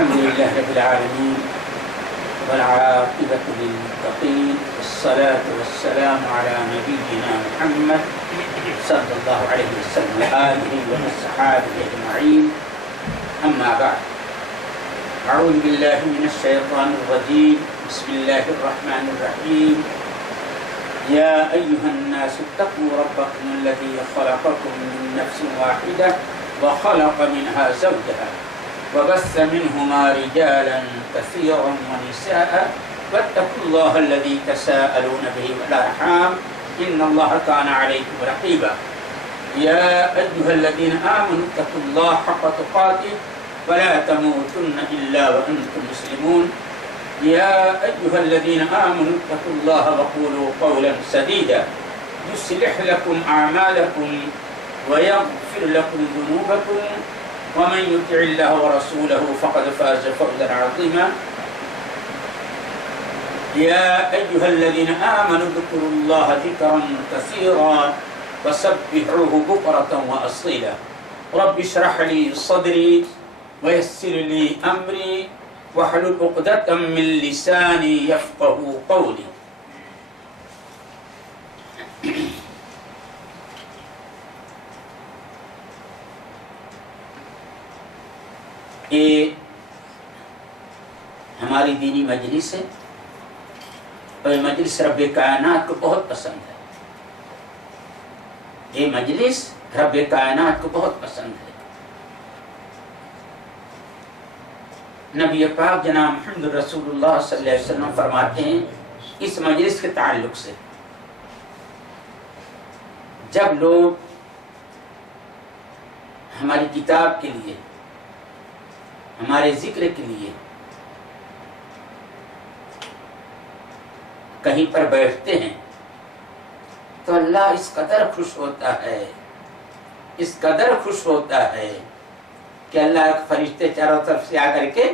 الحمد لله رب العالمين والعاقبة للمتقين والصلاة والسلام على نبينا محمد صلى الله عليه وسلم وآله وصحبه أجمعين. أما بعد، أعوذ بالله من الشيطان الرجيم. بسم الله الرحمن الرحيم. يا أيها الناس اتقوا ربكم الذي خلقكم من نفس واحدة وخلق منها زوجها وبث منهما رجالا كثيرا ونساء واتقوا الله الذي تساءلون به والأرحام إن الله كان عليكم رقيبا. يا أيها الذين آمنوا اتقوا الله حق تقاته ولا تموتن إلا وأنتم مسلمون. يا أيها الذين آمنوا اتقوا الله وقولوا قولا سديدا يصلح لكم أعمالكم ويغفر لكم ذنوبكم ومن يطع الله ورسوله فقد فاز فوزا عظيما. يا أيها الذين آمنوا اذكروا الله ذكرا كثيرا وسبحوه بكرة وأصيلا. رب اشرح لي صدري ويسر لي أمري واحلل عقدة من لساني يفقهوا قولي. یہ ہماری دینی مجلس ہے اور یہ مجلس رب کائنات کو بہت پسند ہے. یہ مجلس رب کائنات کو بہت پسند ہے. نبی پاک جناب محمد رسول اللہ صلی اللہ علیہ وسلم فرماتے ہیں اس مجلس کے تعلق سے، جب لوگ ہماری کتاب کے لیے، ہمارے ذکر کے لیے کہیں پر بیٹھتے ہیں تو اللہ اس قدر خوش ہوتا ہے، اس قدر خوش ہوتا ہے کہ اللہ کے فرشتے چاروں طرف سے آ کر کے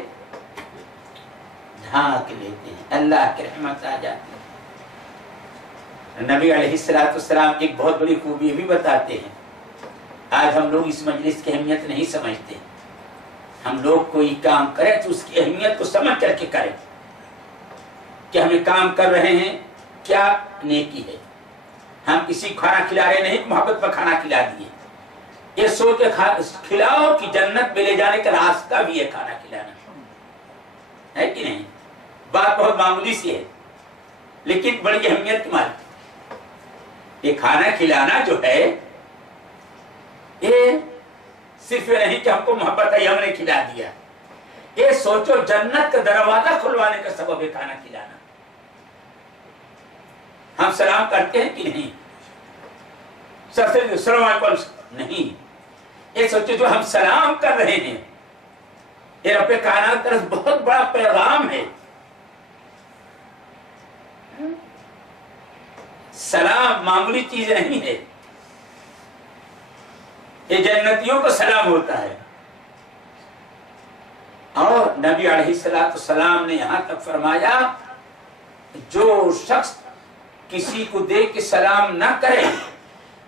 ڈھانک لیتے ہیں، اللہ کی رحمت آ جاتی ہے. نبی علیہ السلام ایک بہت بڑی خوبی بھی بتاتے ہیں. آج ہم لوگ اس مجلس کی اہمیت نہیں سمجھتے. ہم لوگ کوئی کام کریں تو اس کی اہمیت کو سمجھ کر کے کریں کہ ہمیں کام کر رہے ہیں کیا نیکی ہے. ہم کسی کو کھانا کھلا رہے نہیں، محبت پر کھانا کھلا دیے. یہ سوچ کے کھلاؤ کہ جنت میں لے جانے کا راستہ بھی ہے کھانا کھلانا، ہے کہ نہیں؟ بات بہت معمولی سی ہے لیکن بڑی اہمیت کی مالک. یہ کھانا کھلانا جو ہے یہ صرف یہ نہیں کہ ہم کو محبت ہے ہم نے کھلا دیا. یہ سوچو جنت کا دروازہ کھلوانے کا سبب ہے کھانا کھلانا. ہم سلام کرتے ہیں کہ نہیں؟ سب سے السلام علیکم نہیں. یہ سوچو جو ہم سلام کر رہے ہیں یہ رب کائنات کا بہت بڑا پیغام ہے. سلام معمولی چیز نہیں ہے. یہ جنتیوں کو سلام ہوتا ہے. اور نبی علیہ السلام نے یہاں تک فرمایا جو شخص کسی کو دیکھ کے سلام نہ کرے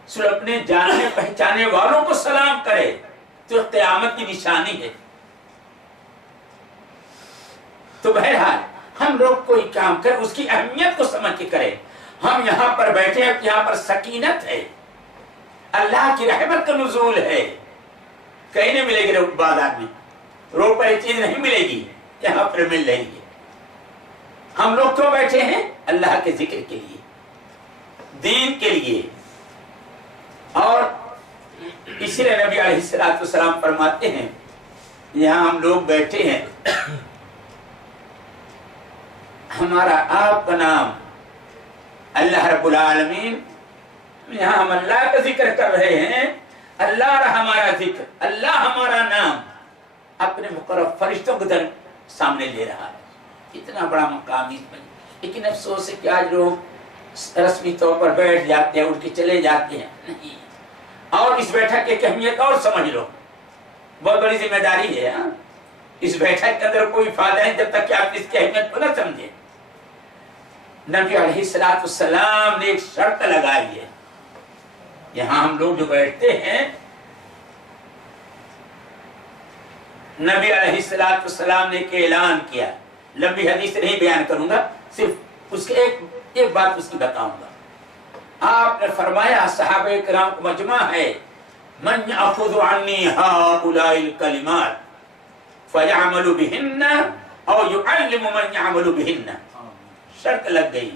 صرف اپنے جاننے پہچانے والوں کو سلام کرے تو قیامت کی نشانی ہے. تو بہرحال ہم لوگ کوئی کام کریں اس کی اہمیت کو سمجھ کے کریں. ہم یہاں پر بیٹھے ہیں، یہاں پر سکینت ہے، اللہ کی رحمت کا نزول ہے. کہیں نہیں ملے گی بازار میں، روڈ پر یہ چیز نہیں ملے گی، یہاں پر مل رہی ہے. ہم لوگ کیوں بیٹھے ہیں؟ اللہ کے ذکر کے لیے، دین کے لیے. اور اسی لیے نبی علیہ السلام فرماتے ہیں یہاں ہم لوگ بیٹھے ہیں، ہمارا آپ کا نام اللہ رب العالمین، یہاں ہم اللہ کا ذکر کر رہے ہیں. اللہ ہمارا ذکر، اللہ ہمارا نام اپنے مقرب فرشتوں کو سامنے لے رہا ہے. اتنا بڑا مقام اس میں. لیکن افسوس ہے کہ آج لوگ رسمی طور پر بیٹھ جاتے ہیں، اٹھ کے چلے جاتے ہیں. نہیں. اور اس بیٹھک کی اہمیت اور سمجھ لو، بہت بڑی ذمہ داری ہے. اس بیٹھک کے اندر کوئی فائدہ نہیں جب تک کہ آپ اس کی اہمیت کو نہ سمجھیں. نبی علیہ السلام نے ایک شرط لگائی ہے. یہاں ہم لوگ جو بیٹھتے ہیں نبی علیہ السلام نے ایک اعلان کیا، لمبی حدیث نہیں بیان کروں گا، صرف اس کے ایک بات اس کی بتاؤں گا۔ آپ نے فرمایا صحابہ کرام کو مجمع ہے، من یأخذ عنی ہؤلاء الکلمات فیعمل بہن او یعلم من یعمل بہن۔ شرط لگ گئی،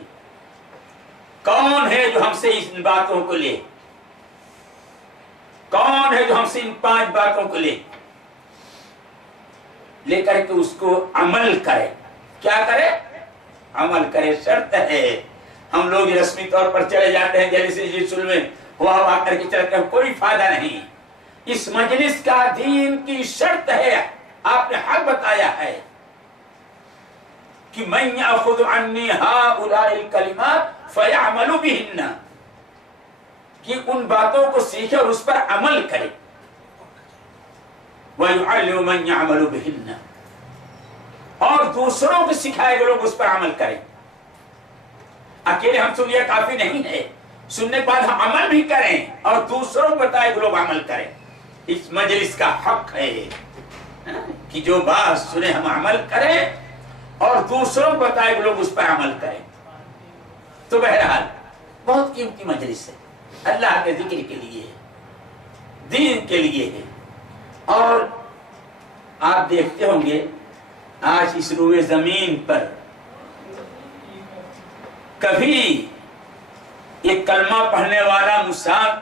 کون ہے جو ہم سے ان باتوں کو لے، کون ہے جو ہم سے ان 5 باتوں کو لے کر کے اس کو عمل کرے۔ کیا کرے؟ عمل کرے۔ شرط ہے، ہم لوگ رسمی طور پر چلے جاتے ہیں جیسے جلسے میں ہوا کر کے چلتے ہیں، کوئی فائدہ نہیں۔ اس مجلس کا دین کی شرط ہے، آپ نے حق بتایا ہے کہ من یأخذ عنی ہؤلاء الکلمات فیعمل بہن، کہ ان باتوں کو سیکھے اور اس پر عمل کرے۔ وَيُعَلِّمُ مَن يَعْمَلُ بِهِنَّ، اور دوسروں کو سکھائے کہ لوگ اس پر عمل کریں۔ اکیلے ہم سن لیا کافی نہیں ہے، سننے کے بعد ہم عمل بھی کریں اور دوسروں کو بتائے کہ لوگ عمل کریں۔ اس مجلس کا حق ہے کہ جو بات سنے ہم عمل کریں اور دوسروں کو بتائے کہ لوگ اس پر عمل کریں۔ تو بہرحال بہت قیمتی مجلس ہے، اللہ کے ذکر کے لیے ہے، دین کے لیے ہے۔ اور آپ دیکھتے ہوں گے آج اس روئے زمین پر کبھی ایک کلمہ پڑھنے والا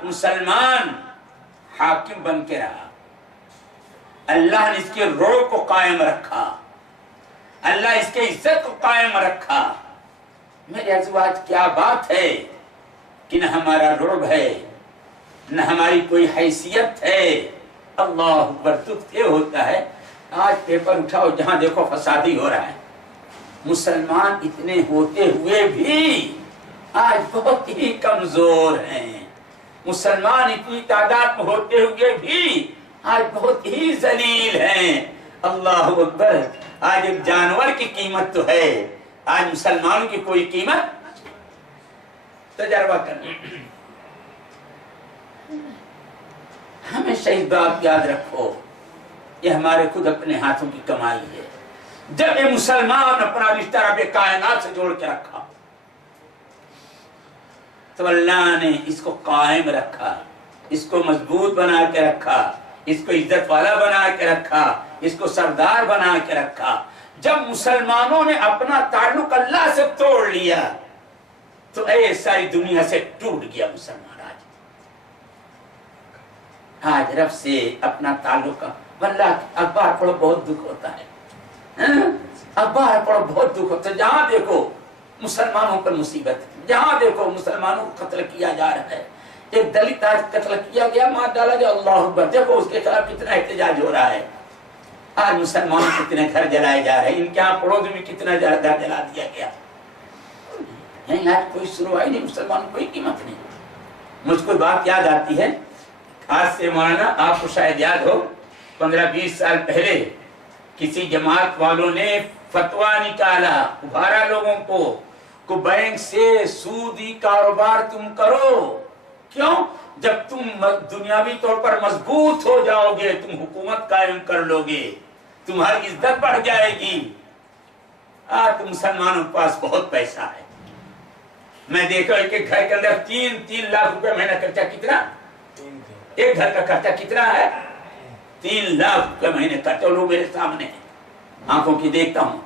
مسلمان حاکم بن کے رہا، اللہ نے اس کے روح کو قائم رکھا، اللہ اس کے عزت کو قائم رکھا۔ میرے ازواج کیا بات ہے کہ نہ ہمارا رعب ہے، نہ ہماری کوئی حیثیت ہے۔ اللہ اکبر، دکھ یہ ہوتا ہے آج پیپر اٹھاؤ جہاں دیکھو فسادی ہو رہا ہے۔ مسلمان اتنے ہوتے ہوئے بھی آج بہت ہی کمزور ہیں، مسلمان اتنی تعداد میں ہوتے ہوئے بھی آج بہت ہی ذلیل ہیں۔ اللہ اکبر، آج ایک جانور کی قیمت تو ہے، آج مسلمانوں کی کوئی قیمت۔ تجربہ کرنا، ہمیشہ اس بات یاد رکھو، یہ ہمارے خود اپنے ہاتھوں کی کمائی ہے۔ جب یہ مسلمان اپنا رشتہ رب کائنات سے جوڑ کے رکھا تو اللہ نے اس کو قائم رکھا، اس کو مضبوط بنا کے رکھا، اس کو عزت والا بنا کے رکھا، اس کو سردار بنا کے رکھا۔ جب مسلمانوں نے اپنا تعلق اللہ سے توڑ لیا تو اے ساری دنیا سے ٹوٹ گیا مسلمان۔ آج رب سے اپنا تعلق، واللہ اخبار پڑھو بہت دکھ ہوتا ہے، اخبار پڑھو بہت دکھ ہوتا ہے۔ جہاں دیکھو مسلمانوں پر مصیبت، جہاں دیکھو مسلمانوں کو قتل کیا جا رہا ہے۔ ایک دلت آج قتل کیا گیا، مار ڈالا گیا، اللہ اکبر، دیکھو اس کے خلاف کتنا احتجاج ہو رہا ہے۔ آج مسلمانوں کو کتنے گھر جلائے جا رہے ہیں، ان کے یہاں پڑوس میں کتنا گھر جلا دیا گیا۔ یعنی آج کوئی سنوائی نہیں، مسلمانوں کو کوئی قیمت نہیں۔ مجھ کو بات یاد آتی ہے، آج سے مولانا آپ کو شاید یاد ہو 15-20 سال پہلے کسی جماعت والوں نے فتویٰ نکالا، ابھارا لوگوں کو بینک سے سودی کاروبار تم کرو۔ کیوں؟ جب تم دنیاوی طور پر مضبوط ہو جاؤ گے، تم حکومت قائم کر لو گے، تمہاری عزت بڑھ جائے گی۔ آج مسلمانوں کے پاس بہت پیسہ ہے، میں دیکھا ایک گھر کے اندر 3 لاکھ روپے مہینہ خرچہ۔ کتنا؟ ایک گھر کا خرچہ کتنا ہے؟ 3 لاکھ روپے مہینے خرچہ۔ لوگ میرے سامنے آنکھوں کی دیکھتا ہوں،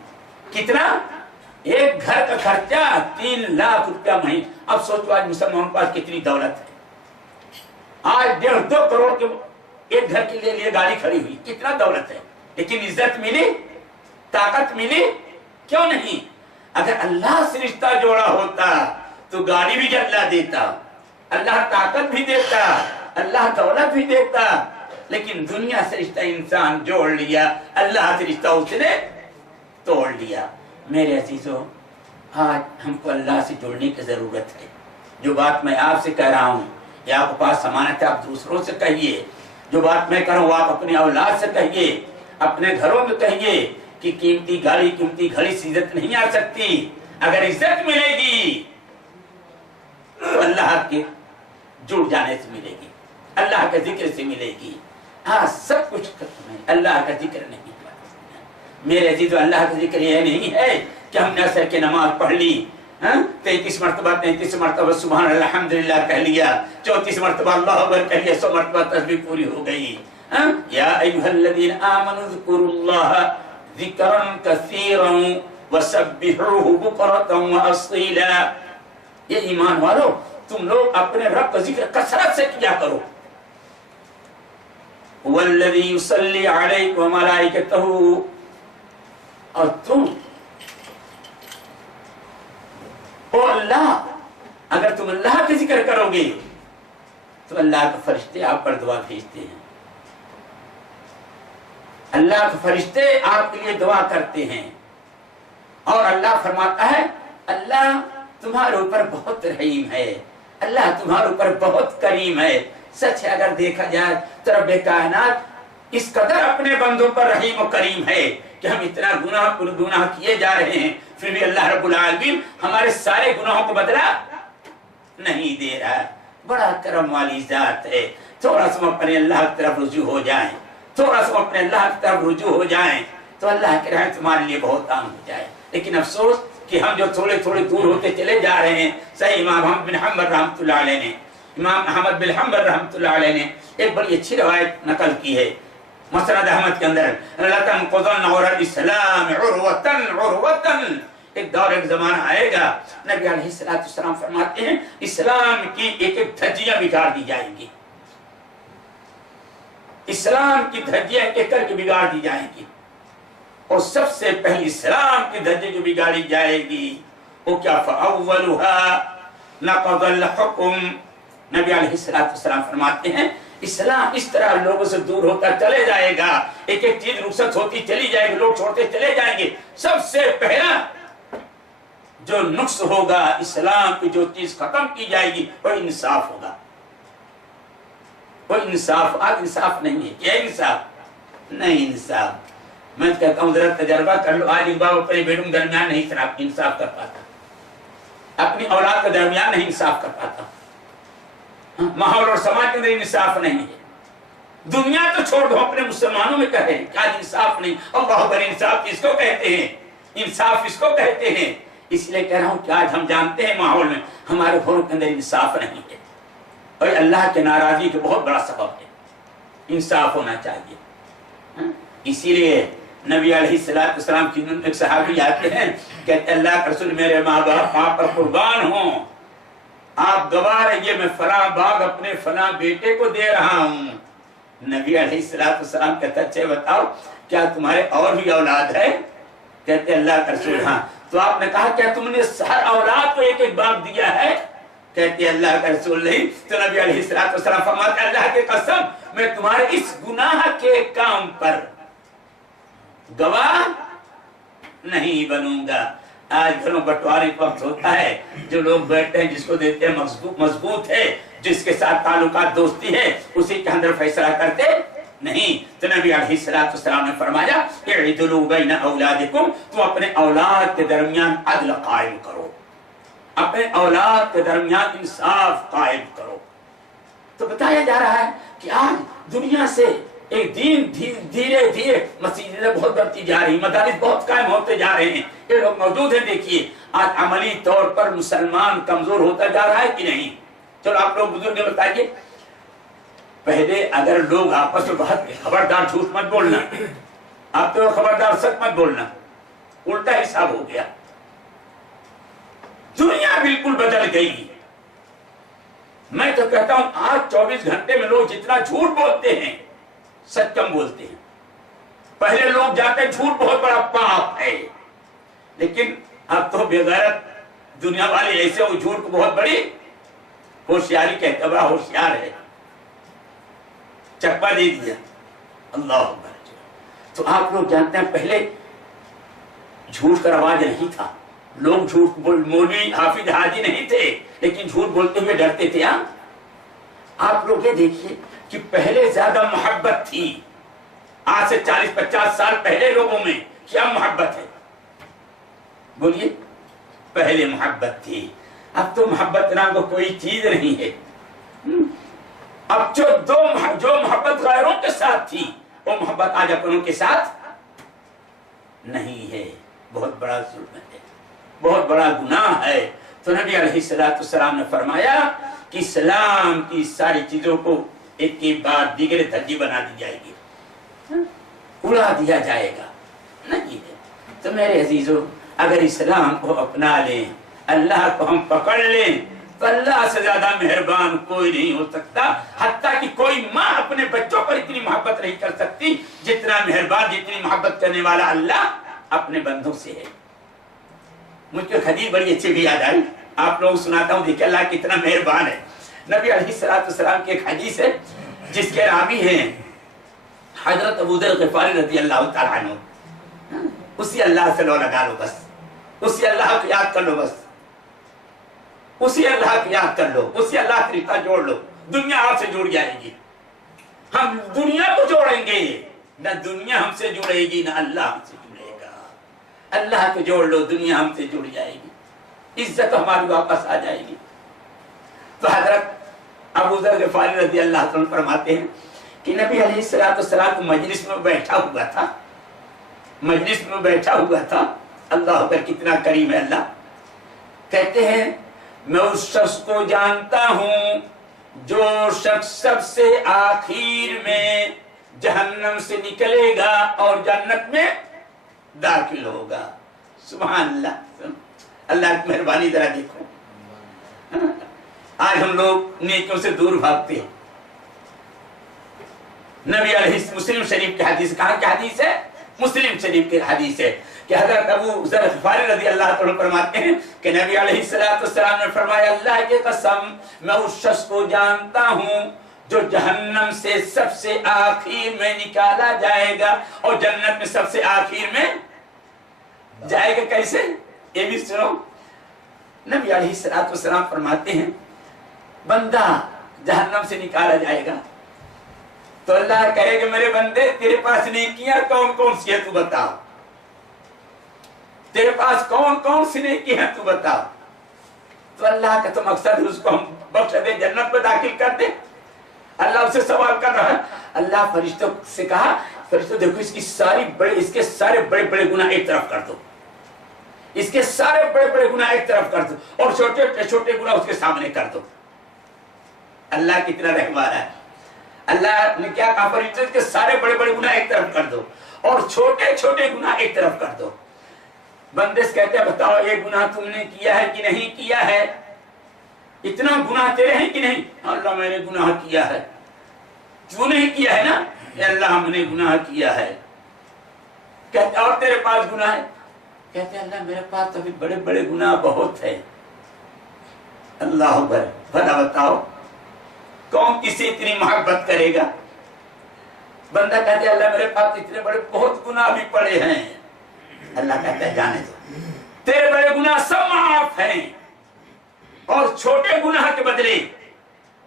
کتنا؟ ایک گھر کا خرچہ 3 لاکھ روپیہ مہینے۔ اب سوچو آج مسلمانوں کے پاس کتنی دولت ہے۔ آج 1.5-2 کروڑ کے ایک گھر کے لیے گاڑی کھڑی ہوئی، کتنا دولت ہے، لیکن عزت ملی، طاقت ملی؟ کیوں نہیں؟ اگر اللہ سے رشتہ جوڑا ہوتا تو گاڑی بھی اللہ دیتا، اللہ طاقت بھی دیتا، اللہ دولت بھی دیتا، لیکن دنیا سے رشتہ انسان جوڑ لیا، اللہ سے رشتہ اس نے توڑ لیا۔ میرے عزیزو، آج ہم کو اللہ سے جوڑنے کی ضرورت ہے۔ جو بات میں آپ سے کہہ رہا ہوں یہ آپ کے پاس امانت ہے، آپ دوسروں سے کہیے۔ جو بات میں کروں وہ آپ اپنی اولاد سے کہیے، اپنے گھروں میں کہیے کہ قیمتی گاڑی قیمتی گھڑی سے عزت نہیں آ سکتی۔ اگر عزت ملے گی تو اللہ کے جڑ جانے سے ملے گی، اللہ کے ذکر سے ملے گی۔ ہاں سب کچھ ختم ہے، اللہ کا ذکر نہیں۔ میرے عزیز اللہ کا ذکر یہ نہیں ہے کہ ہم نے عصر کی نماز پڑھ لی 33 مرتبہ 33 مرتبہ سبحان اللہ الحمدللہ کہہ لیا 34 مرتبہ اللہ اکبر کہہ لیا 100 مرتبہ تسبیح پوری ہو گئی. یا ایھا الذین آمنوا اذکروا اللہ ذکرا کثیرا وسبحوہ بکرۃ واصیلا. یہ ایمان والو تم لوگ اپنے رب کا ذکر کثرت سے کیا کرو. والذی یصلی علیک وملائکتہ، اور تم او اللہ، اگر تم اللہ کا ذکر کرو گے تو اللہ کے فرشتے آپ پر دعا بھیجتے ہیں. اللہ کے فرشتے آپ کے لیے دعا کرتے ہیں. اور اللہ فرماتا ہے اللہ تمہارے اوپر بہت رحیم ہے، اللہ تمہارے اوپر بہت کریم ہے. سچ ہے اگر دیکھا جائے تو رب کائنات اس قدر اپنے بندوں پر رحیم و کریم ہے کہ ہم اتنا گناہ کیے جا رہے ہیں پھر بھی اللہ رب العالمین ہمارے سارے گناہوں کو بدلا نہیں دے رہا. بڑا کرم والی ذات ہے. تھوڑا سا اپنے اللہ کی طرف رجوع ہو جائیں، تھوڑا سا اپنے اللہ کی طرف رجوع ہو جائیں تو اللہ کی رحمت تمہارے لیے بہت عام ہو جائے. لیکن افسوس کہ ہم جو تھوڑے تھوڑے دور ہوتے چلے جا رہے ہیں. صحیح امام احمد بن حنبل رحمۃ اللہ علیہ نے رحمۃ اللہ علیہ نے ایک بڑی اچھی روایت نقل کی ہے مسند احمد کے اندر. لَتَنْقُضَنَّ عُرَى الْإِسْلَامِ عُرْوَةً. ایک دور ایک زمانہ آئے گا نبی علیہ السلام فرماتے ہیں اسلام کی ایک ایک دھجیاں بگاڑ دی جائیں گی. اسلام کی دھجیاں ایک کر کے بگاڑ دی جائیں گی. اور سب سے پہلی اسلام کی دھجی جو بگاڑی جائے گی وہ کیا؟ فَأَوَّلُهَا نَقَضَ الْحُكْمِ. نبی علیہ السلام فرماتے ہیں اسلام اس طرح لوگوں سے دور ہوتا چلے جائے گا، ایک ایک چیز رخصت ہوتی چلی جائے گی، لوگ چھوڑتے چلے جائیں گے. سب سے پہلا جو نقص ہوگا اسلام کی جو چیز ختم کی جائے گی وہ انصاف ہوگا. وہ انصاف آج انصاف نہیں ہے. کیا انصاف؟ نہیں انصاف. میں کہتا ہوں ذرا تجربہ کر لو. آج ایک باپ اپنے بیٹوں کے درمیان نہیں انصاف کر پاتا، اپنی اولاد کے درمیان نہیں انصاف کر پاتا. ماحول اور سماج کے اندر انصاف نہیں ہے. دنیا تو چھوڑ دو اپنے مسلمانوں میں کہہ رہے ہیں کیا انصاف نہیں. اللہ اکبر. انصاف کس کو کہتے ہیں؟ انصاف کس کو کہتے ہیں؟ اس لیے کہہ رہا ہوں کہ آج ہم جانتے ہیں ماحول میں ہمارے گھروں کے اندر انصاف نہیں ہے اور اللہ کے ناراضگی کے بہت بڑا سبب ہے. انصاف ہونا چاہیے. اسی لیے نبی علیہ السلام کی ایک صحابی آتے ہیں کہتے اللہ کے رسول میرے ماں باپ آپ پر قربان ہوں، آپ گواہ رہیے میں فلاں باغ اپنے فلاں بیٹے کو دے رہا ہوں. نبی علیہ السلام کہتے اچھے بتاؤ کیا تمہارے اور بھی اولاد ہے؟ کہتے اللہ کا رسول ہاں. تو آپ نے کہا کیا تم نے ہر اولاد کو ایک ایک باغ دیا ہے؟ کہتے اللہ کا رسول نہیں. تو نبی علیہ السلام فرماتے اللہ کی قسم میں تمہارے اس گناہ کے کام پر گواہ نہیں بنوں گا. آج گھروں بٹوارے وقت ہوتا ہے، جو لوگ بیٹھتے ہیں جس کو دیتے ہیں مضبوط ہے، جس کے ساتھ تعلقات دوستی ہے اسی کے اندر فیصلہ کرتے نہیں. تو نبی علیہ السلام نے فرمایا اعدلوا بین اولادکم، تم اپنے اولاد کے درمیان عدل قائم کرو، اپنے اولاد کے درمیان انصاف قائم کرو. تو بتایا جا رہا ہے کہ آج دنیا سے ایک دین دھیرے دھیرے مسجدیں بہت بڑھتی جا رہی، مدارس بہت قائم ہوتے جا رہے ہیں. یہ لوگ موجود ہیں. دیکھیے آج عملی طور پر مسلمان کمزور ہوتا جا رہا ہے کہ نہیں؟ چلو آپ لوگ بزرگ بتائیے. پہلے اگر لوگ آپس میں بہت خبردار جھوٹ مت بولنا، آپ تو خبردار سچ مت بولنا، الٹا حساب ہو گیا. دنیا بالکل بدل گئی. میں تو کہتا ہوں آج 24 گھنٹے میں لوگ جتنا جھوٹ بولتے ہیں سچ کم بولتے ہیں. پہلے لوگ جاتے جھوٹ بہت بڑا پاپ ہے، لیکن اب تو بغیرت دنیا والے ایسے وہ جھوٹ کو بہت بڑی ہوشیاری کہتے ہیں، بڑا ہوشیار ہے، چپا دے دیا. اللہ اکبر. تو آپ لوگ جانتے ہیں پہلے جھوٹ کا رواج نہیں تھا. لوگ جھوٹ مولوی حافظ حاجی نہیں تھے لیکن جھوٹ بولتے ہوئے ڈرتے تھے. آپ لوگ یہ دیکھیے کہ پہلے زیادہ محبت تھی. آج سے 40-50 سال پہلے لوگوں میں کیا محبت ہے؟ بولیے. پہلے محبت تھی. اب تو محبت نام کو کوئی چیز نہیں ہے. اب جو محبت غیروں کے ساتھ تھی وہ محبت آج اپنوں کے ساتھ نہیں ہے، بہت بڑا ظلم ہے، بہت بڑا گناہ ہے۔ تو نبی علیہ السلام نے فرمایا کہ اسلام کی ساری چیزوں کو ایک کے بعد دیگر دھجی بنا دی جائے گی، اڑا دیا جائے گا، نہیں ہے۔ تو میرے عزیزو، اگر اسلام کو اپنا لیں، اللہ کو ہم پکڑ لیں، تو اللہ سے زیادہ مہربان کوئی نہیں ہو سکتا۔ حتیٰ کہ کوئی ماں اپنے بچوں پر اتنی محبت نہیں کر سکتی جتنا مہربان، جتنی محبت کرنے والا اللہ اپنے بندوں سے ہے۔ مجھ کو حدیث بڑی اچھی بھی یاد آئی، آپ لوگوں کو سناتا ہوں، دیکھیں اللہ کتنا مہربان ہے۔ نبی علیہ السلام کی ایک حدیث ہے جس کے راوی ہیں حضرت ابو ذر غفاری رضی اللہ تعالیٰ عنہ۔ اسی اللہ سے لو لگا لو، بس اسی اللہ کو یاد کر لو، بس اسی اللہ کو یاد کر لو، اسی اللہ کا رشتہ جوڑ لو، دنیا آپ سے جڑ جائے گی۔ ہم دنیا کو جوڑیں گے، نہ دنیا ہم سے جڑے گی نہ اللہ ہم سے جڑے گا۔ اللہ کو جوڑ لو، دنیا ہم سے جڑ جائے گی، عزت ہماری واپس آ جائے گی۔ تو حضرت ابو ذر غفاری رضی اللہ عنہ فرماتے ہیں کہ نبی علیہ السلام مجلس میں بیٹھا ہوا تھا، مجلس میں بیٹھا ہوا تھا، اللہ اکبر، کتنا کریم ہے اللہ۔ کہتے ہیں میں اس شخص کو جانتا ہوں جو شخص سب سے آخر میں جہنم سے نکلے گا اور جنت میں داخل ہوگا۔ سبحان اللہ، اللہ کی مہربانی ذرا دیکھو۔ آج ہم لوگ نیکیوں سے دور بھاگتے ہیں۔ نبی علیہ مسلم شریف کی حدیث، کہاں کی حدیث ہے؟ مسلم شریف کی حدیث ہے کہ حضرت ابو ذر غفاری رضی اللہ عنہ فرماتے ہیں کہ نبی علیہ السلام نے فرمایا اللہ کی قسم میں اس شخص کو جانتا ہوں جو جہنم سے سب سے آخر میں نکالا جائے گا اور جنت میں سب سے آخر میں جائے گا۔ کیسے؟ یہ بھی سنو، نبی علیہ السلام فرماتے ہیں بندہ جہنم سے نکالا جائے گا تو اللہ کہے کہ میرے بندے تیرے پاس نیکیاں کون کون سی ہیں تو بتا، تیرے پاس کون کون سی نیکی ہیں تو بتا۔ تو اللہ کا تو مقصد ہے اس کو ہم بخش دے، جنت میں داخل کر دے۔ اللہ اسے سوال کر رہا ہے، اللہ فرشتوں سے کہا فرشتوں دیکھو اس کے سارے بڑے بڑے گناہ ایک طرف کر دو، اس کے سارے بڑے بڑے گناہ ایک طرف کر دو اور چھوٹے چھوٹے گناہ اس کے سامنے کر دو۔ اللہ کتنا رحم والا ہے، اللہ نے کیا کہا فرشتوں کے سارے بڑے بڑے گناہ ایک طرف کر دو اور چھوٹے چھوٹے گناہ ایک طرف کر دو۔ بندے سے کہتے ہیں بتاؤ یہ گناہ تم نے کیا ہے کہ نہیں کیا ہے، اتنا گناہ تیرے ہیں کہ نہیں؟ اللہ میں نے گناہ کیا ہے۔ کیوں نہیں کیا ہے نا؟ اے اللہ ہم نے گناہ کیا ہے۔ کہتے اور تیرے پاس گناہ ہے؟ کہتے اللہ میرے پاس تو بڑے بڑے گناہ بہت ہے۔ اللہ اکبر، بھلا بتاؤ کون کسی اتنی محبت کرے گا؟ بندہ کہتے اللہ میرے پاس اتنے بڑے بہت گناہ بھی پڑے ہیں۔ اللہ کہتا ہے جانے دو، تیرے بڑے گناہ سب معاف ہیں اور چھوٹے گناہ کے بدلے،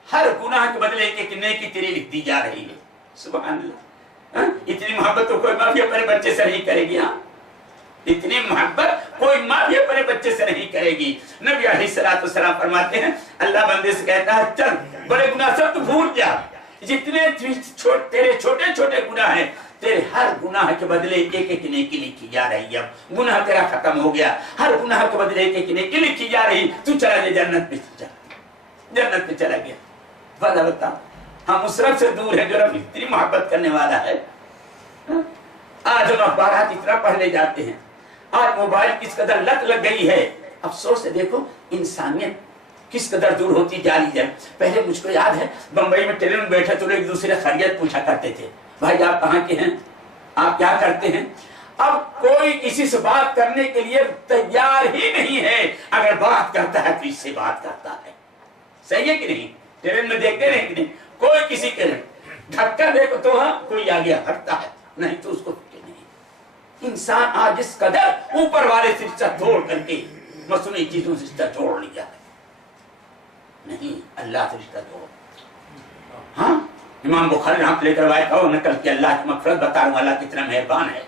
ہر گناہ کے بدلے ایک نیکی تیری لکھ دی جا رہی ہے۔ سبحان اللہ، اتنی محبت تو کوئی ماں بھی اپنے بچے سے نہیں کرے گی۔ ہاں، اتنی محبت کوئی ماں بھی اپنے بچے سے نہیں کرے گی۔ نبی علیہ السلام فرماتے ہیں اللہ بندے سے کہتا ہے چل بڑے گناہ سب تو بھول جا، جتنے تیرے چھوٹے چھوٹے گناہ ہیں تیرے ہر گناہ کے بدلے ایک ایک نیکی لکھی جا رہی ہے۔ اب گناہ تیرا ختم ہو گیا، ہر گناہ کے بدلے ایک ایک نیکی لکھی جا رہی، تو چلا جائے جنت میں، جنت میں چلا گیا۔ بھلا بتا ہم اس رب سے دور ہیں جو رب اتنی محبت کرنے والا ہے۔ آج ہم اخبارات اتنا پڑھنے جاتے ہیں، آج موبائل کس قدر لت لگ گئی ہے۔ افسوس ہے، دیکھو انسانیت کس قدر دور ہوتی جا رہی ہے۔ پہلے مجھ کو یاد ہے بمبئی میں ٹرین میں بیٹھے تو ایک دوسرے خیریت پوچھا کرتے تھے، بھائی آپ کہاں کے ہیں، آپ کیا کرتے ہیں۔ اب کوئی کسی سے بات کرنے کے لیے تیار ہی نہیں ہے، اگر بات کرتا ہے تو اس سے بات کرتا ہے۔ صحیح ہے کہ نہیں؟ ٹرین میں دیکھتے رہے کہ نہیں، کوئی کسی کے دھکا دے تو ہاں کوئی آگے ہٹتا ہے، نہیں تو اس کو نہیں۔ انسان آج اس قدر اوپر والے سے رشتہ توڑ کر کے مصنوعی چیزوں سے رشتہ توڑ لیا ہے۔ نہیں، اللہ سے رشتہ توڑ۔ ہاں، امام بخاری رحمۃ اللہ علیہ روایت اور نقل کی، اللہ کی مغفرت بتا رہا ہوں اللہ کتنا مہربان ہے،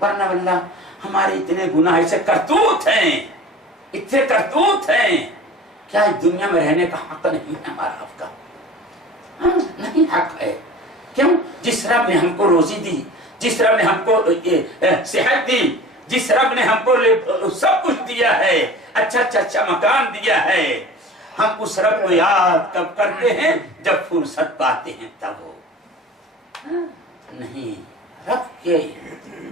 ورنہ واللہ ہمارے اتنے گناہ، ایسے کرتوت ہیں، اتنے کرتوت ہیں، کیا اس دنیا میں رہنے کا حق نہیں ہے ہمارا آپ کا؟ نہیں حق ہے۔ کیوں؟ جس رب نے ہم کو روزی دی، جس رب نے ہم کو صحت دی، جس رب نے ہم کو سب کچھ دیا ہے، اچھا مکان دیا ہے، ہم اس رب کو یاد کب کرتے ہیں؟ جب فرصت پاتے ہیں تب ہو، نہیں۔ رب کے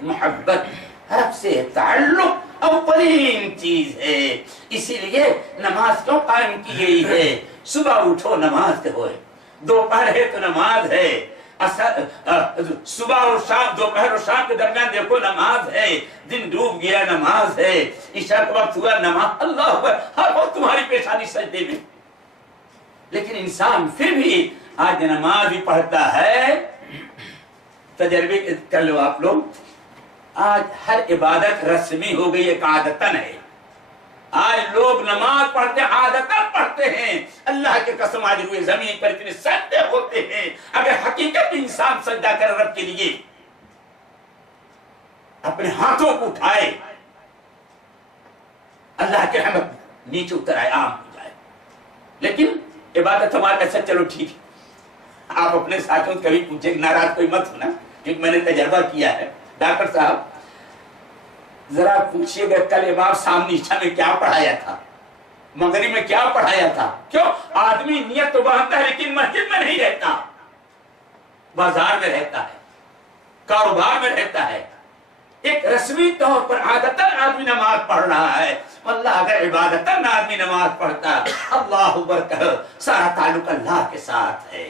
محبت، رب سے تعلق اولین چیز ہے۔ اسی لیے نماز کیوں قائم کی گئی ہے؟ صبح اٹھو نماز ہوئے، دوپہر ہے تو نماز ہے، صبح اور شام، دوپہر اور شام کے درمیان دیکھو نماز ہے، دن ڈوب گیا نماز ہے، عشاء کا وقت ہوا نماز، اللہ اکبر، ہر وقت تمہاری پیشانی سجدے میں۔ لیکن انسان پھر بھی آج نماز بھی پڑھتا ہے، تجربے کر لو آپ لوگ، آج ہر عبادت رسمی ہو گئی، ایک عادتن ہے۔ آج لوگ نماز پڑھتے عادتن پڑھتے ہیں، اللہ کے قسم آج روئے زمین پر اتنے سجدے ہوتے ہیں، اگر حقیقت میں انسان سجدہ کر رب کے لیے اپنے ہاتھوں کو اٹھائے، اللہ کے رحمت نیچے اتر آئے، عام ہو جائے۔ لیکن عبادت ہمارے اچھا چلو ٹھیک ہے، آپ اپنے ساتھوں سے کبھی پوچھیں، ناراض کوئی مت ہونا، کیونکہ میں نے تجربہ کیا ہے۔ ڈاکٹر صاحب ذرا پوچھئے گا کل امام سامنے عشاء میں کیا پڑھایا تھا، مغرب میں کیا پڑھایا تھا؟ کیوں؟ آدمی نیت تو باندھتا ہے لیکن مسجد میں نہیں رہتا، بازار میں رہتا ہے، کاروبار میں رہتا ہے، ایک رسمی طور پر عادتاً آدمی نماز پڑھ رہا ہے۔ واللہ اگر عبادتاً آدمی نماز پڑھتا، اللہ اکبر کہو، سارا تعلق اللہ کے ساتھ ہے،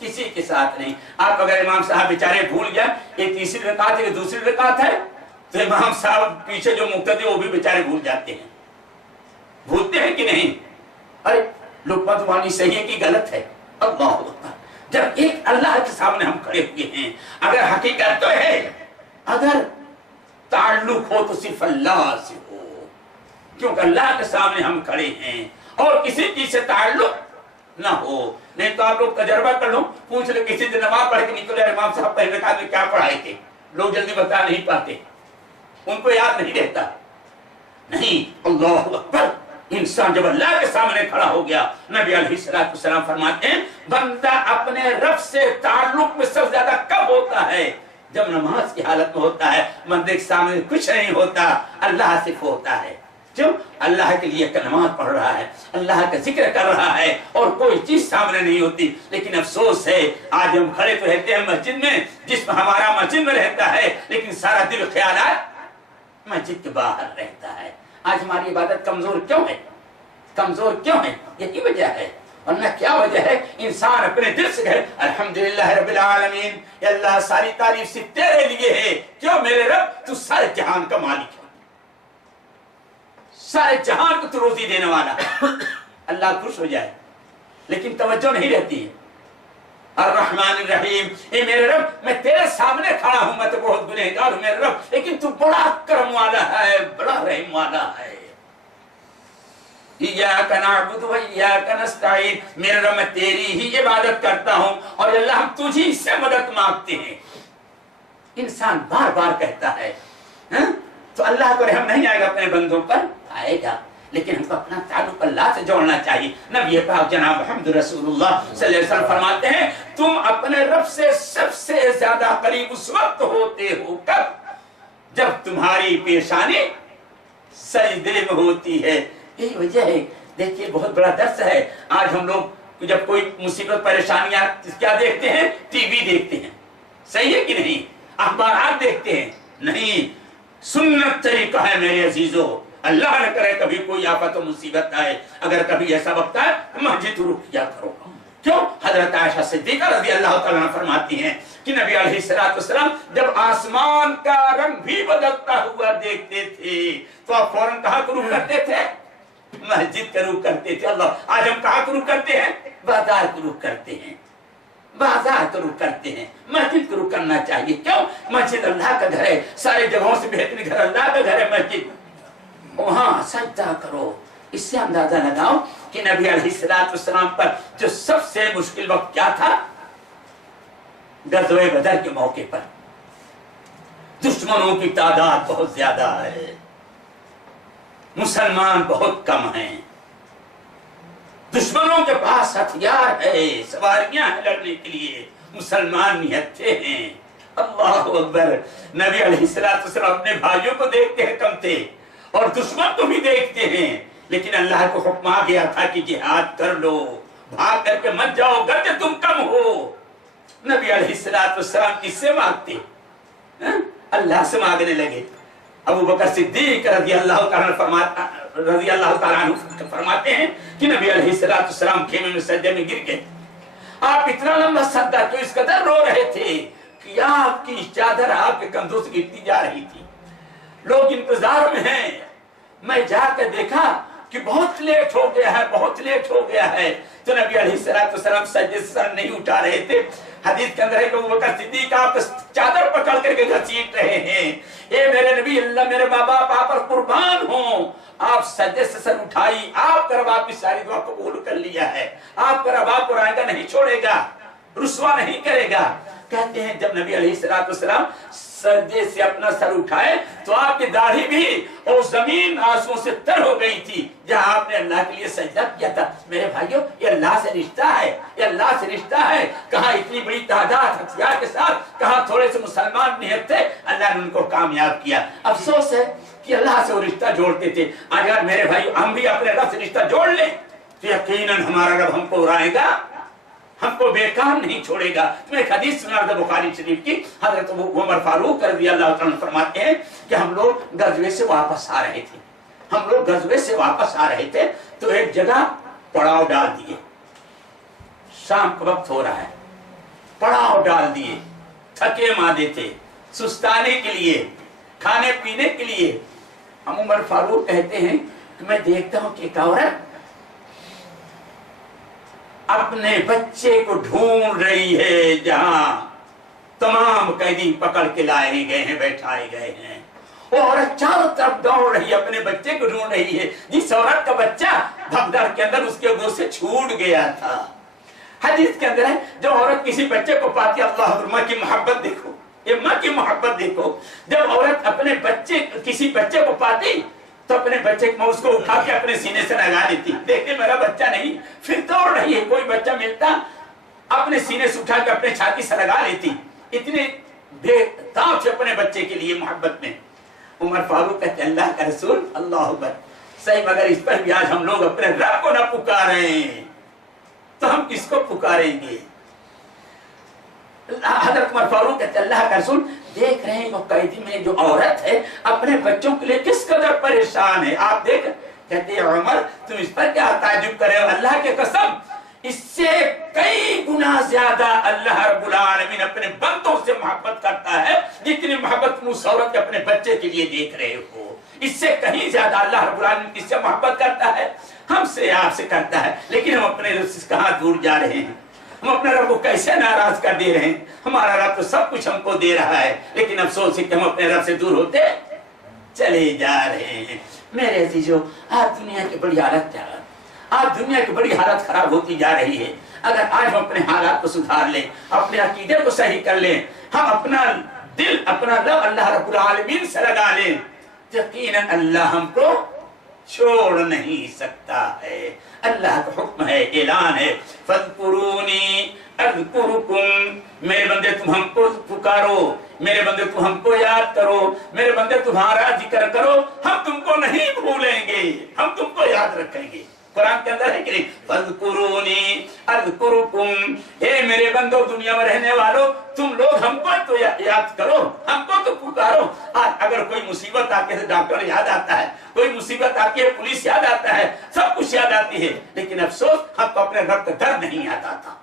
کسی کے ساتھ نہیں۔ آپ اگر امام صاحب بیچارے بھول گئے یہ تیسری رکعت ہے کہ دوسری رکعت ہے، تو امام صاحب پیچھے جو مقتدی وہ بھی بیچارے بھول جاتے ہیں، بھولتے ہیں کہ نہیں؟ ارے لقمت وانی صحیح ہے کہ غلط ہے؟ اللہ اکبر، جب ایک اللہ کے سامنے ہم کھڑے ہوئے ہیں، اگر حقیقت تو ہے، اگر تعلق ہو تو صرف اللہ سے ہو، کیونکہ اللہ کے سامنے ہم کھڑے ہیں، اور کسی چیز سے تعلق نہ ہو۔ نہیں تو آپ لوگ تجربہ کر لو، پوچھ لو کسی دن نماز پڑھ کے نکلے امام صاحب پہلے رکعت میں کیا پڑھائے تھے، لوگ جلدی بتا نہیں پاتے، ان کو یاد نہیں رہتا۔ نہیں، اللہ اکبر، انسان جب اللہ کے سامنے کھڑا ہو گیا، نبی علیہ السلام فرماتے ہیں بندہ اپنے رب سے تعلق میں سب زیادہ کب ہوتا ہے؟ جب نماز کی حالت میں ہوتا ہے، بندے کے سامنے کچھ نہیں ہوتا، اللہ صرف ہوتا ہے۔ کیوں؟ اللہ کے لیے نماز پڑھ رہا ہے، اللہ کا ذکر کر رہا ہے، اور کوئی چیز سامنے نہیں ہوتی۔ لیکن افسوس ہے آج ہم کھڑے تو رہتے ہیں مسجد میں، جسم ہمارا مسجد میں رہتا ہے، لیکن سارا دل خیالات مسجد کے باہر رہتا ہے۔ آج ہماری عبادت کمزور کیوں ہے؟ کمزور کیوں ہے؟ یہی وجہ ہے، ورنہ کیا وجہ ہے؟ انسان اپنے دل سے کہے الحمدللہ رب العالمین، یا اللہ ساری تعریف صرف تیرے لیے ہے، کیوں میرے رب تو سارے جہان کا مالک ہے، سارے جہان کو تو روزی دینے والا ہے، اللہ خوش ہو جائے، لیکن توجہ نہیں رہتی ہے۔ الرحمن الرحیم، اے میرے رب میں تیرے سامنے کھڑا ہوں، میں تو بہت گنہگار ہوں میرے رب، لیکن تو بڑا کرم والا ہے، بڑا رحم والا ہے۔ ایاک نعبد و ایاک نستعین، میرے رب میں تیری ہی عبادت کرتا ہوں، اور اللہ ہم تجھی سے مدد مانگتے ہیں۔ انسان بار بار کہتا ہے، تو اللہ کو رحم نہیں آئے گا اپنے بندوں پر؟ آئے گا، لیکن ہم کو اپنا تعلق اللہ سے جوڑنا چاہیے۔ نبی پاک جناب محمد رسول اللہ صلی اللہ علیہ وسلم فرماتے ہیں تم اپنے رب سے سب سے زیادہ قریب اس وقت ہوتے ہو کب؟ جب تمہاری پیشانی سجدے میں ہوتی ہے۔ یہی وجہ ہے، دیکھیے بہت بڑا درس ہے۔ آج ہم لوگ جب کوئی مصیبت پریشانیاں کیا دیکھتے ہیں؟ ٹی وی دیکھتے ہیں، صحیح ہے کہ نہیں؟ اخبارات دیکھتے ہیں، نہیں۔ سنت طریقہ ہے میرے عزیزو، اللہ نہ کرے کبھی کوئی آفت و مصیبت آئے، اگر کبھی ایسا وقت آئے مسجد رک کیا کرو۔ کیوں؟ حضرت عائشہ صدیقہ رضی اللہ تعالیٰ عنہ فرماتی ہیں کہ نبی علیہ السلام جب آسمان کا رنگ بھی بدلتا ہوا دیکھتے تھے تو آپ فوراً کہاں کو رک کرتے تھے؟ مسجد کا رخ کرتے تھے۔ اللہ، آج ہم کہاں کو رخ کرتے ہیں؟ بازار کو رخ کرتے ہیں، بازار کو رخ کرتے ہیں، مسجد کو رخ کرنا چاہیے۔ کیوں؟ مسجد اللہ کا گھر ہے، سارے جگہوں سے بہترین گھر اللہ کا گھر ہے مسجد، وہاں سجدہ کرو۔ اس سے اندازہ لگاؤ کہ نبی علیہ السلام پر جو سب سے مشکل وقت کیا تھا؟ غزوہ بدر کے موقع پر دشمنوں کی تعداد بہت زیادہ ہے، مسلمان بہت کم ہیں، دشمنوں کے پاس ہتھیار ہے، سواریاں ہیں لڑنے کے لیے، مسلمان نہتے ہیں، اللہ اکبر. نبی علیہ السلام اپنے بھائیوں کو دیکھتے ہیں کم تھے اور دشمن کو بھی دیکھتے ہیں, لیکن اللہ کو حکم آ گیا تھا کہ جہاد کر لو, بھاگ کر کے مت جاؤ گرچہ تم کم ہو. نبی علیہ السلام کس سے مانگتے؟ اللہ سے مانگنے لگے. ابو بکر صدیق رضی اللہ تعالیٰ عنہ فرماتے ہیں کہ نبی علیہ السلام خیمے میں سجدے میں گر گئے. آپ اتنا لمبا سجدہ کیوں اس قدر رو رہے تھے کہ آپ کی چادر آپ کے کندھوں سے گرتی جا رہی تھی. لوگ انتظار میں ہیں. میں جا کے دیکھا کہ بہت لیٹ ہو گیا ہے, بہت لیٹ ہو گیا ہے. تو نبی علیہ السلام سجدے سے سر نہیں اٹھا رہے تھے. حدیث کے اندر ہے کہ ابو بکر صدیق آپ چادر پکڑ کر کے گھسیٹ رہے ہیں. اے میرے نبی, اللہ میرے ماں باپ آپ پر قربان ہوں, آپ سجدے سے سر اٹھائی. آپ کا رب آپ کی ساری دعا قبول کر لیا ہے. آپ کا رب آپ کو آئندہ نہیں چھوڑے گا, رسوا نہیں کرے گا. کہتے ہیں جب نبی علیہ السلام سجدے سے اپنا سر اٹھائے تو آپ کی داڑھی بھی اور زمین آنسوں سے تر ہو گئی تھی جہاں آپ نے اللہ کے لیے سجدہ کیا تھا. میرے بھائیوں, یہ اللہ سے رشتہ ہے, یہ اللہ سے رشتہ ہے. کہاں اتنی بڑی تعداد ہتھیار کے ساتھ, کہاں تھوڑے سے مسلمان نہت تھے, اللہ نے ان کو کامیاب کیا. افسوس ہے کہ اللہ سے وہ رشتہ جوڑتے تھے. اگر میرے بھائی ہم بھی اپنے رب سے رشتہ جوڑ لیں تو یقیناً ہمارا رب ہم کو اڑائے گا, ہم کو بیکار نہیں چھوڑے گا. تمہیں ایک حدیث سنا تھا بخاری شریف کی. حضرت عمر فاروق رضی اللہ عنہ فرماتے ہیں کہ ہم لوگ غزوے سے واپس آ رہے تھے. ہم لوگ غزوے سے واپس آ رہے تھے تو ایک جگہ پڑاؤ ڈال دیے. شام کا وقت ہو رہا ہے, پڑاؤ ڈال دیے. تھکے مادے تھے, سستانے کے لیے, کھانے پینے کے لیے. ہم عمر فاروق کہتے ہیں کہ میں دیکھتا ہوں کہ ایک عورت اپنے بچے کو ڈھونڈ رہی ہے جہاں تمام قیدی پکڑ کے لائے گئے ہیں, بیٹھائے گئے ہیں. وہ عورت چاروں طرف دوڑ رہی ہے, اپنے بچے کو ڈھونڈ رہی ہے. جس عورت کا بچہ بھگدڑ کے اندر اس کے گود سے چھوٹ گیا تھا. حدیث کے اندر ہے جو عورت کسی بچے کو پاتی, اللہ ماں کی محبت دیکھو, یہ ماں کی محبت دیکھو. جب عورت اپنے کسی بچے کو پاتی تو اپنے بچے کو اس کو اٹھا کے اپنے سینے سے لگا لیتی. دیکھتے میرا بچہ نہیں, پھر دوڑ رہی ہے. کوئی بچہ ملتا اپنے سینے سے اٹھا کے اپنے چھاتی سے لگا لیتی. اتنے بے تاب تھے اپنے بچے کے لیے محبت میں. عمر فاروق کہتے ہیں اللہ کا رسول, اللہ اکبر, صحیح مگر اس پر بھی آج ہم لوگ اپنے رب کو نہ پکاریں تو ہم کس کو پکاریں گے. حضرت عمر فاروق کہتے ہیں اللہ کا رسول, دیکھ رہے ہیں وہ قیدی میں جو عورت ہے اپنے بچوں کے لیے کس قدر پریشان ہے. آپ دیکھ, کہتے ہیں عمر تم اس پر کیا تعجب کرے ہو, اللہ کے قسم اس سے کئی گنا زیادہ اللہ رب العالمین اپنے بندوں سے محبت کرتا ہے جتنی محبت تم اس عورت کے اپنے بچے کے لیے دیکھ رہے ہو. اس سے کہیں زیادہ اللہ رب العالمین کس سے محبت کرتا ہے, ہم سے, آپ سے کرتا ہے. لیکن ہم اپنے رب سے کہاں دور جا رہے ہیں, ہم اپنے رب کو کیسے ناراض کر دے رہے ہیں. ہمارا رب تو سب کچھ ہم کو دے رہا ہے, لیکن افسوس ہے کہ ہم اپنے رب سے دور ہوتے چلے جا رہے ہیں. میرے عزیزو, آج دنیا کی بڑی حالت کیا ہے, آج دنیا کی بڑی حالت خراب ہوتی جا رہی ہے. اگر آج ہم اپنے حالات کو سدھار لیں, اپنے عقیدے کو صحیح کر لیں, ہم اپنا دل, اپنا لب اللہ رب العالمین سے لگا لیں, یقیناً اللہ ہم کو چھوڑ نہیں سکتا ہے. اللہ کا حکم ہے, اعلان ہے, فَاذْكُرُونِي اذکرکم, میرے بندے تم ہم کو پکارو, میرے بندے تم ہم کو یاد کرو, میرے بندے تمہارا ذکر کرو, ہم تم کو نہیں بھولیں گے, ہم تم کو یاد رکھیں گے. قرآن کے اندر ہے کہ نہیں, فَاذْكُرُونِي اذکرکم, اے میرے بندو, دنیا میں رہنے والوں, تم لوگ ہم کو تو یاد کرو, ہم کو تو پکارو. اگر کوئی مصیبت آتی ہے ڈاکٹر یاد آتا ہے, کوئی مصیبت آتی ہے پولیس یاد آتا ہے, سب کچھ یاد آتی ہے, لیکن افسوس ہم کو اپنے رب کا ڈر نہیں یاد آتا.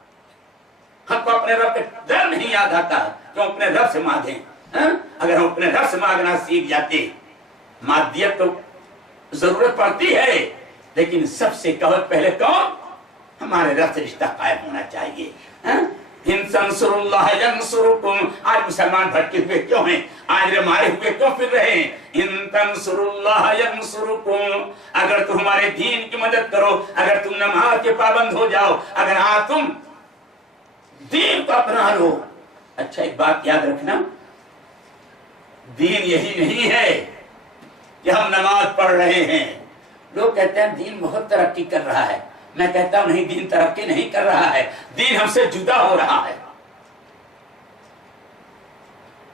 ہم کو اپنے رب کا ڈر نہیں یاد آتا کہ ہم اپنے رب سے مانگیں. اگر ہم اپنے رب سے مانگنا سیکھ جاتے, مادیت تو ضرورت پڑتی ہے, لیکن سب سے پہلے کون, ہمارے رب سے رشتہ قائم ہونا چاہیے. ان تنصروا اللہ ینصرکم, آج مسلمان بھٹکے ہوئے کیوں ہیں, آج مارے ہوئے کیوں پھر رہے ہیں. ان تنصروا اللہ ینصرکم, اگر تم ہمارے دین کی مدد کرو, اگر تم نماز کے پابند ہو جاؤ, اگر تم دین کو اپنا لو. اچھا ایک بات یاد رکھنا, دین یہی نہیں ہے کہ ہم نماز پڑھ رہے ہیں. لوگ کہتے ہیں دین بہت ترقی کر رہا ہے, میں کہتا ہوں نہیں, دین ترقی نہیں کر رہا ہے, دین ہم سے جدا ہو رہا ہے.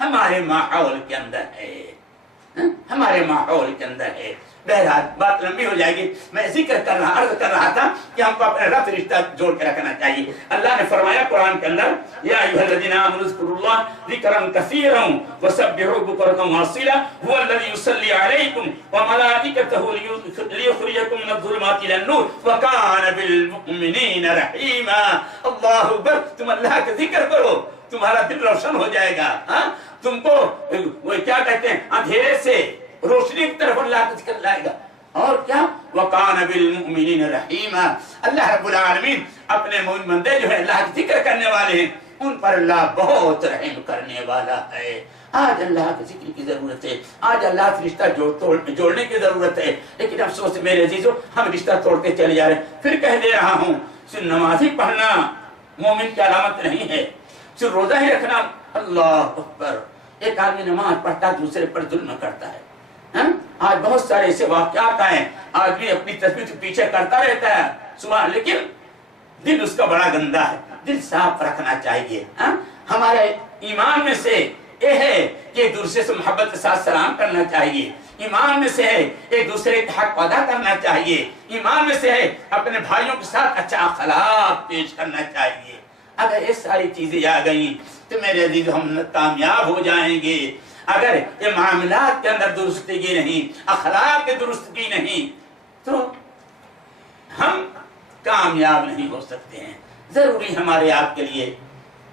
ہمارے ماحول کے اندر ہے، ہمارے ماحول کے اندر ہے۔ بہرحال بات لمبی ہو جائے گی، میں ذکر عرض کر رہا تھا کہ ہم کو اپنے رب سے رشتہ جوڑ کے رکھنا چاہیے۔ اللہ نے فرمایا قرآن کے اندر یا ایھا الذین آمنوا اذکروا اللہ ذکرا کثیرا وسبحوہ بکرۃ واصیلا هو الذی یصلی علیکم وملائکتہ لیخرجکم من الظلمات الی النور وکان بالمؤمنین رحیما۔ اللہ اکبر، تم اللہ کا ذکر کرو، تمہارا دل روشن ہو جائے گا، تم کو وہ کیا کہتے ہیں اندھیرے سے روشنی کی طرف اللہ کا ذکر لائے گا۔ اور کیا وَقَانَ بِالْمُؤْمِنِينَ رَحِيمًا، اللہ رب العالمین اپنے مومن بندے جو ہے اللہ کا ذکر کرنے والے ہیں ان پر اللہ بہت رحم کرنے والا ہے۔ آج اللہ کے ذکر کی ضرورت ہے، آج اللہ سے رشتہ جوڑنے کی ضرورت ہے، لیکن افسوس میرے عزیزو ہم رشتہ توڑتے چلے جا رہے ہیں۔ پھر کہہ دے رہا ہوں صرف نماز ہی پڑھنا مومن کی علامت نہیں ہے، صرف روزہ ہی رکھنا۔ اللہ اکبر، ایک آدمی نماز پڑھتا دوسرے پر ظلم کرتا ہے۔ آج بہت سارے ایسے واقعات ہیں، آدمی اپنی تصویر کے پیچھے کرتا رہتا ہے صبح، لیکن دل اس کا بڑا گندا ہے۔ دل صاف رکھنا چاہیے۔ ہمارے ایمان میں سے یہ ہے کہ ایک دوسرے سے محبت کے ساتھ سلام کرنا چاہیے، ایمان میں سے ہے ایک دوسرے کے حق ادا کرنا چاہیے، ایمان میں سے ہے اپنے بھائیوں کے ساتھ اچھا اخلاق پیش کرنا چاہیے۔ اگر یہ ساری چیزیں آ گئیں تو میرے عزیز ہم کامیاب ہو جائیں گے۔ اگر یہ معاملات کے اندر درستگی نہیں، اخلاق کی درستگی نہیں، تو ہم کامیاب نہیں ہو سکتے ہیں۔ ضروری ہمارے آپ کے لیے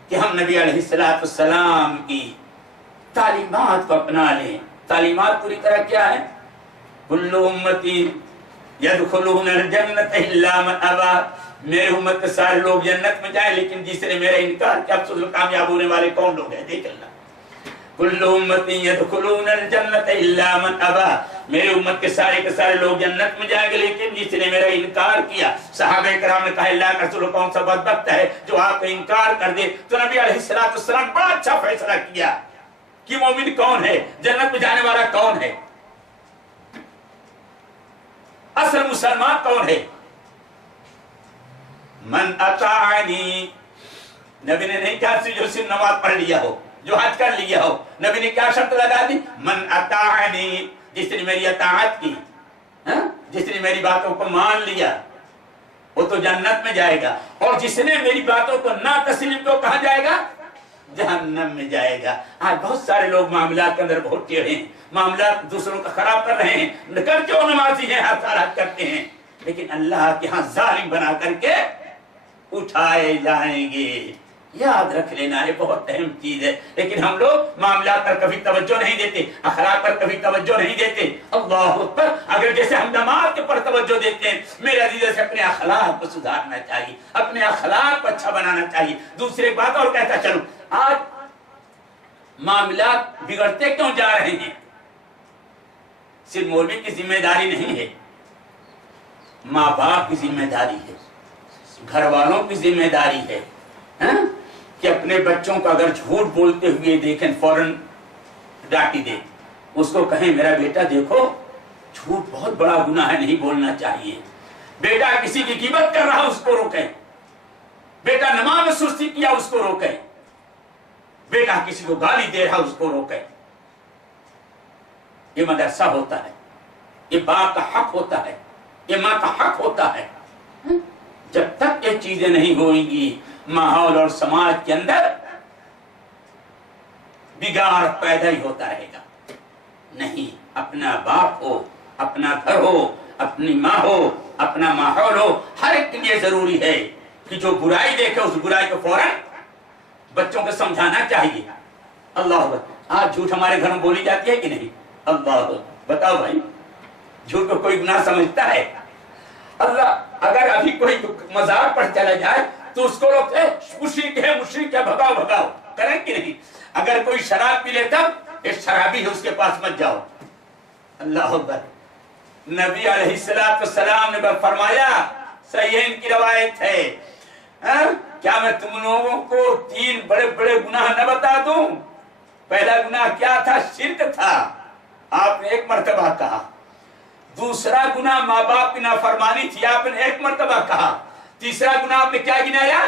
کہ ہم نبی علیہ السلام کی تعلیمات کو اپنا لیں۔ تعلیمات پوری طرح کیا ہے؟ کل امتی یدخلون الجنت الا من ابا، میرے امت کے سارے لوگ جنت میں جائیں لیکن جس نے میرا انکار کیا، افسوس کامیاب ہونے والے کون لوگ ہیں؟ دیکھ اللہ، کل امتی یدخلون الجنت الا من ابا، میرے امت کے سارے لوگ جنت میں جائیں گے لیکن جس نے میرا انکار کیا۔ صحابہ کرام نے کہا اللہ کا رسول کون سا بدبخت ہے جو آپ کا انکار کر دے؟ تو نبی علیہ السلام بڑا اچھا فیصلہ کیا کہ مومن کون ہے، جنت میں جانے والا کون ہے، اصل مسلمان کون ہے؟ من اطاعنی، نبی نے نہیں کہا جو صرف نماز پڑھ لیا ہو، جو حج کر لیا ہو، نبی نے کیا شرط لگا دی؟ من اطاعنی، جس نے میری اطاعت کی، جس نے میری باتوں کو مان لیا وہ تو جنت میں جائے گا، اور جس نے میری باتوں کو نہ تسلیم تو کہاں جائے گا؟ جہنم میں جائے گا۔ آج بہت سارے لوگ معاملات کے اندر بہت ٹیڑھے ہیں، معاملات دوسروں کا خراب کر رہے ہیں، کرتے وہ نمازی ہیں، ہر سال حج کرتے ہیں، لیکن اللہ کے ہاں ظالم بنا کر کے اٹھائے جائیں گے۔ یاد رکھ لینا ہے، بہت اہم چیز ہے، لیکن ہم لوگ معاملات پر کبھی توجہ نہیں دیتے، اخلاق پر کبھی توجہ نہیں دیتے۔ اللہ اکبر، اگر جیسے ہم نماز کے پر توجہ دیتے ہیں، میرے عزیز سے اپنے اخلاق کو سدھارنا چاہیے، اپنے اخلاق کو اچھا بنانا چاہیے۔ دوسری بات اور کہتا چلوں، آج معاملات بگڑتے کیوں جا رہے ہیں؟ صرف مولوی کی ذمہ داری نہیں ہے، ماں باپ کی ذمہ داری ہے، گھر والوں کی ذمہ داری ہے کہ اپنے بچوں کو اگر جھوٹ بولتے ہوئے دیکھیں فوراً ڈانٹی دے، اس کو کہیں میرا بیٹا دیکھو جھوٹ بہت بڑا گناہ ہے، نہیں بولنا چاہیے۔ بیٹا کسی کی غیبت کر رہا اس کو روکیں، بیٹا نماز میں سستی کیا اس کو روکیں، بیٹا کسی کو گالی دے رہا اس کو روکیں۔ یہ مدرسہ ہوتا ہے، یہ باپ کا حق ہوتا ہے، یہ ماں کا حق ہوتا ہے۔ جب تک یہ چیزیں نہیں ہوئیں گی ماحول اور سماج کے اندر بگاڑ پیدا ہی ہوتا رہے گا۔ نہیں، اپنا باپ ہو، اپنا گھر ہو، اپنی ماں ہو، اپنا ماحول ہو، ہر ایک کے لیے ضروری ہے کہ جو برائی دیکھے اس برائی کو فوراً بچوں کو سمجھانا چاہیے۔ اللہ، آج جھوٹ ہمارے گھر میں بولی جاتی ہے کہ نہیں؟ اللہ، بتاؤ بھائی، جھوٹ کو کوئی گناہ سمجھتا ہے؟ اللہ، اگر ابھی کوئی مزار پر چلا جائے تو اس کو لوگ مشرک ہے بھگاؤ بھگاؤ کریں کہ نہیں؟ اگر کوئی شراب پی لیتا ایک شرابی ہے اس کے پاس مت جاؤ۔ اللہ اکبر، نبی علیہ السلام نے فرمایا، صحیح ان کی روایت ہے، کیا میں تم لوگوں کو 3 بڑے بڑے گناہ نہ بتا دوں؟ پہلا گناہ کیا تھا؟ شرک تھا، آپ نے 1 مرتبہ کہا۔ دوسرا گناہ ماں باپ کی نافرمانی تھی، آپ نے 1 مرتبہ کہا۔ تیسرا گناہ آپ نے کیا گنایا؟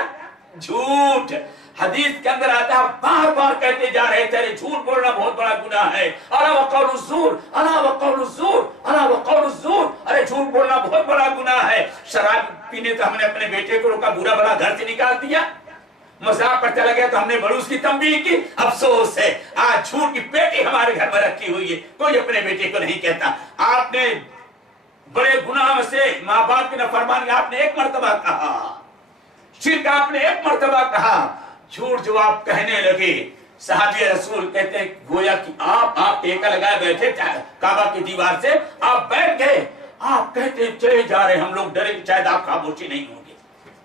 جھوٹ۔ حدیث کے اندر آتا ہے بار بار کہتے جا رہے تھے جھوٹ بولنا بہت بڑا گناہ ہے، الا وقول الزور، الا وقول الزور، الا وقول الزور، ارے جھوٹ بولنا بہت بڑا گناہ ہے۔ شراب پینے تو ہم نے اپنے بیٹے کو روکا، برا بھلا گھر سے نکال دیا، مذاق پر چلا گیا تو ہم نے بڑی اس کی تنبیہ کی۔ افسوس ہے آج جھوٹ کی پیٹی ہمارے گھر میں رکھی ہوئی ہے، کوئی اپنے بیٹے کو نہیں کہتا۔ آپ نے بڑے گناہ میں سے ماں باپ کی نافرمانی آپ نے ایک مرتبہ کہا، شرک آپ نے ایک مرتبہ کہا، جھوٹ جو آپ کہنے لگے، صحابی رسول کہتے ہیں گویا کہ آپ ٹیکا لگائے بیٹھے کعبہ کی دیوار سے، آپ بیٹھ گئے، آپ کہتے چلے جا رہے، ہم لوگ ڈرے کہ شاید آپ خاموشی نہیں ہوں گے۔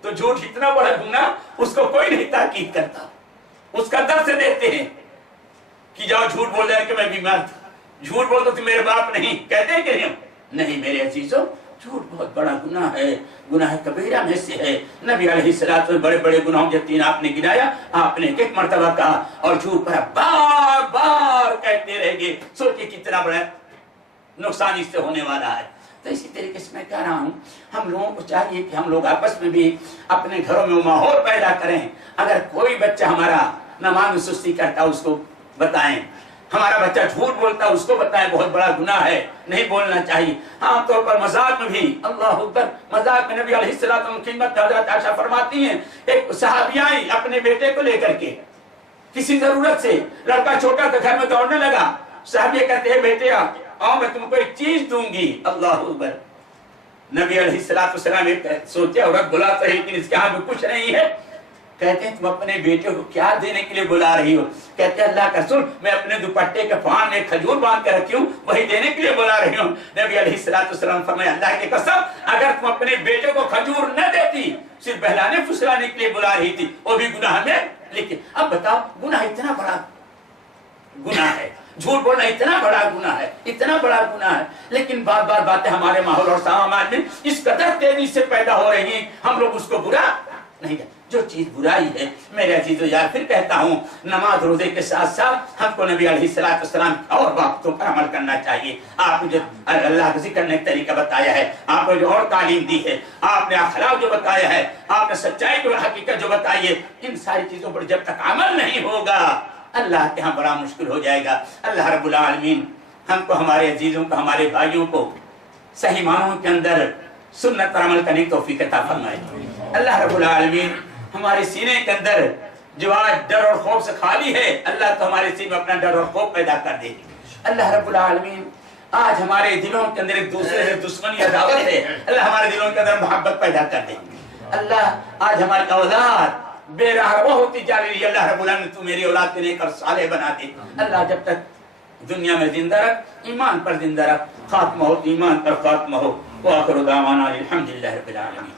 تو جھوٹ اتنا بڑا گناہ، اس کو کوئی نہیں تاکید کرتا، اس کا درس دیتے ہیں کہ جاؤ جھوٹ بول رہے کہ میں بیمار تھا، جھوٹ بول تو میرے باپ نہیں کہتے ہیں کہ نہیں میرے عزیزوں، جھوٹ بہت بڑا گناہ ہے، گناہ کبیرہ میں سے ہے۔ نبی علیہ الصلوۃ والسلام بڑے بڑے گناہوں کے تین آپ نے گنایا، آپ نے ایک مرتبہ کہا، اور جھوٹ پر بار بار کہتے رہ گئے، سوچئے کتنا بڑا نقصان اس سے ہونے والا ہے۔ تو اسی طریقے سے میں کہہ رہا ہوں ہم لوگوں کو چاہیے کہ ہم لوگ آپس میں بھی اپنے گھروں میں ماحول پیدا کریں۔ اگر کوئی بچہ ہمارا نماز میں سستی کرتا اس کو بتائیں، ہمارا بچہ جھوٹ بولتا اس کو بتائیں، بہت بڑا گناہ ہے، نہیں بولنا چاہیے۔ عام طور پر مذاق میں بھی، اللہ اکبر، مذاق میں نبی علیہ السلام کی خدمت حضرت عائشہ فرماتی ہیں، ایک صحابی آئی اپنے بیٹے کو لے کر کے کسی ضرورت سے، لڑکا چھوٹا تھا گھر میں دوڑنے لگا، صحابی کہتے ہیں بیٹے آؤ میں تم کو ایک چیز دوں گی، اللہ اکبر۔ نبی علیہ السلام سوچے عورت بلاتا ہے لیکن اس کے ہاتھ میں کچھ نہیں ہے، کہتے ہیں تم اپنے بیٹے کو کیا دینے کے لیے بلا رہی ہو؟ کہتے ہیں اللہ کا رسول میں اپنے دوپٹے کے پان میں کھجور باندھ کر رکھی ہوں، وہی دینے کے لیے بلا رہی ہوں۔ نبی علیہ السلام فرمایا اللہ کی قسم اگر تم اپنے بیٹے کو کھجور نہ دیتی، صرف بہلانے پھسلانے کے لیے بلا رہی تھی، وہ بھی گناہ میں۔ لیکن اب بتاؤ گناہ اتنا بڑا گناہ ہے، جھوٹ بولنا اتنا بڑا گناہ ہے، اتنا بڑا گناہ ہے، لیکن بار بار باتیں ہمارے ماحول اور سماج میں اس قدر تیزی سے پیدا ہو رہی ہیں، ہم لوگ اس کو برا نہیں کہتے۔ جو چیز برائی ہے میرے عزیزو یار پھر کہتا ہوں، نماز روزے کے ساتھ ساتھ ہم کو نبی علیہ السلام اور باتوں پر عمل کرنا چاہیے۔ آپ نے جو اللہ کا ذکر کرنے کا طریقہ بتایا ہے، آپ نے جو اور تعلیم دی ہے، آپ نے اخلاق جو بتایا ہے، آپ نے سچائی کی حقیقت جو بتائی ہے، ان ساری چیزوں پر جب تک عمل نہیں ہوگا اللہ کے ہاں بڑا مشکل ہو جائے گا۔ اللہ رب العالمین ہم کو، ہمارے عزیزوں کو، ہمارے بھائیوں کو صحیح معنوں کے اندر سنت پر عمل کرنے کی توفیق عطا فرمائے۔ اللہ رب العالمین ہمارے سینے کے اندر جو آج ڈر اور خوف سے خالی ہے، اللہ تو ہمارے سینے میں اپنا ڈر اور خوف پیدا کر دے۔ اللہ رب العالمین آج ہمارے دلوں کے اندر ایک دوسرے سے دشمنی عداوت ہے، اللہ ہمارے دلوں کے اندر محبت پیدا کر دے۔ اللہ آج ہماری اولاد بے راہ روا ہوتی جا رہی ہے، اللہ رب العالمین تو میری اولاد کو نیک اور صالح بنا دے۔ اللہ جب تک دنیا میں زندہ رکھ، ایمان پر زندہ رکھ، خاتمہ ہو ایمان پر خاتمہ ہو۔ وآخر دعوانا الحمدللہ رب العالمین۔